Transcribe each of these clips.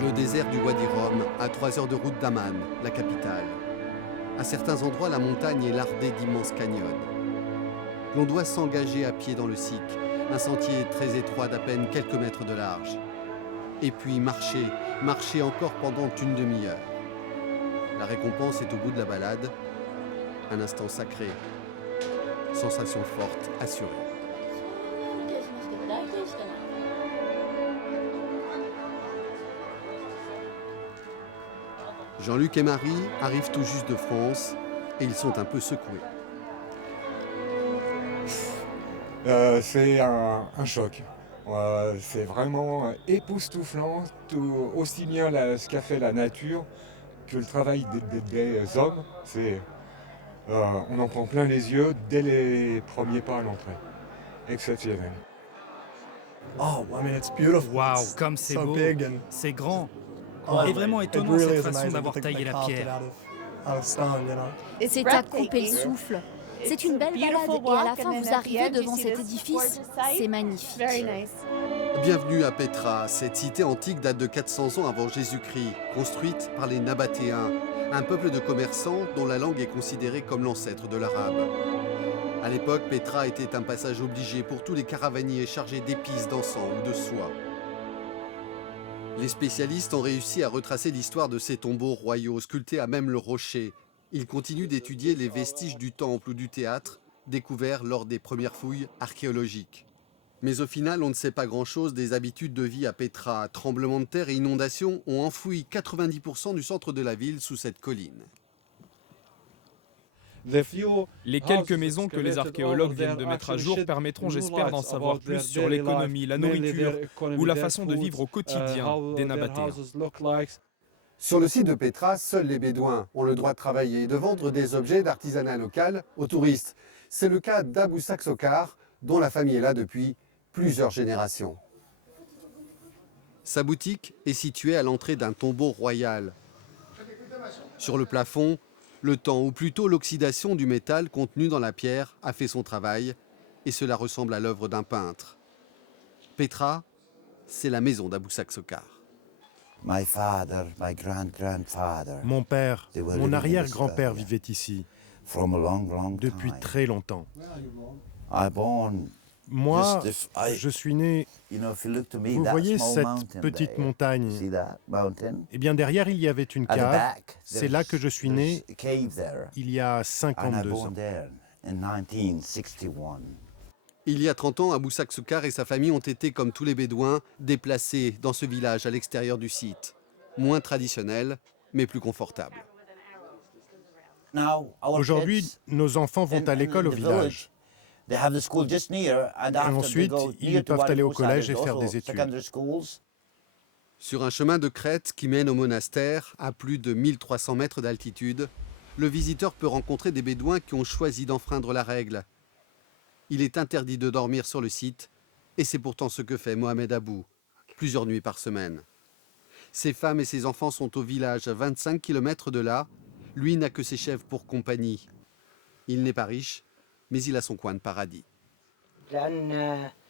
Le désert du Wadi Rum, à 3 heures de route d'Amman, la capitale. À certains endroits, la montagne est lardée d'immenses canyons. L'on doit s'engager à pied dans le Sik, un sentier très étroit d'à peine quelques mètres de large. Et puis marcher encore pendant une demi-heure. La récompense est au bout de la balade, un instant sacré, sensation forte assurée. Jean-Luc et Marie arrivent tout juste de France et ils sont un peu secoués. C'est un choc. C'est vraiment époustouflant, aussi bien ce qu'a fait la nature que le travail des hommes. On en prend plein les yeux dès les premiers pas à l'entrée. Exceptionnel. Waouh, comme c'est beau, c'est grand. Et vraiment étonnant cette façon d'avoir taillé la pierre. C'est à couper le souffle. C'est une belle balade et à la fin vous arrivez devant cet édifice. C'est magnifique. Bienvenue à Petra. Cette cité antique date de 400 ans avant Jésus-Christ, construite par les Nabatéens, un peuple de commerçants dont la langue est considérée comme l'ancêtre de l'arabe. À l'époque, Petra était un passage obligé pour tous les caravaniers chargés d'épices, d'encens ou de soie. Les spécialistes ont réussi à retracer l'histoire de ces tombeaux royaux, sculptés à même le rocher. Ils continuent d'étudier les vestiges du temple ou du théâtre, découverts lors des premières fouilles archéologiques. Mais au final, on ne sait pas grand-chose des habitudes de vie à Petra. Tremblements de terre et inondations ont enfoui 90% du centre de la ville sous cette colline. Les quelques maisons que les archéologues viennent de mettre à jour permettront, j'espère, d'en savoir plus sur l'économie, la nourriture ou la façon de vivre au quotidien des Nabatéens. Sur le site de Petra, seuls les Bédouins ont le droit de travailler et de vendre des objets d'artisanat local aux touristes. C'est le cas d'Abou Saksokar, dont la famille est là depuis plusieurs générations. Sa boutique est située à l'entrée d'un tombeau royal. Sur le plafond, le temps, ou plutôt l'oxydation du métal contenu dans la pierre, a fait son travail, et cela ressemble à l'œuvre d'un peintre. Petra, c'est la maison d'Abou Saksokar. Mon père, mon arrière-grand-père vivait ici depuis très longtemps. Moi, je suis né... Vous voyez cette petite montagne? Eh bien, derrière, il y avait une cave. C'est là que je suis né, il y a 52 ans. Il y a 30 ans, Abou Saksokar et sa famille ont été, comme tous les Bédouins, déplacés dans ce village à l'extérieur du site. Moins traditionnel, mais plus confortable. Aujourd'hui, nos enfants vont à l'école au village. Et ensuite, ils peuvent aller au collège et faire des études. Sur un chemin de crête qui mène au monastère, à plus de 1300 mètres d'altitude, le visiteur peut rencontrer des Bédouins qui ont choisi d'enfreindre la règle. Il est interdit de dormir sur le site, et c'est pourtant ce que fait Mohamed Abou, plusieurs nuits par semaine. Ses femmes et ses enfants sont au village à 25 km de là. Lui n'a que ses chèvres pour compagnie. Il n'est pas riche, mais il a son coin de paradis.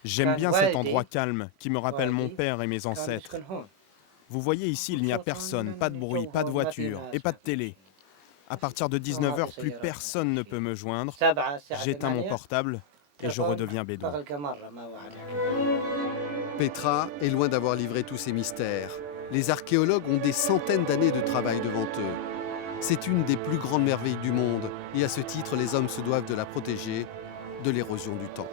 J'aime bien cet endroit calme qui me rappelle mon père et mes ancêtres. Vous voyez ici, il n'y a personne, pas de bruit, pas de voiture et pas de télé. À partir de 19h, plus personne ne peut me joindre. J'éteins mon portable et je redeviens bédouin. Petra est loin d'avoir livré tous ses mystères. Les archéologues ont des centaines d'années de travail devant eux. C'est une des plus grandes merveilles du monde et à ce titre, les hommes se doivent de la protéger de l'érosion du temps.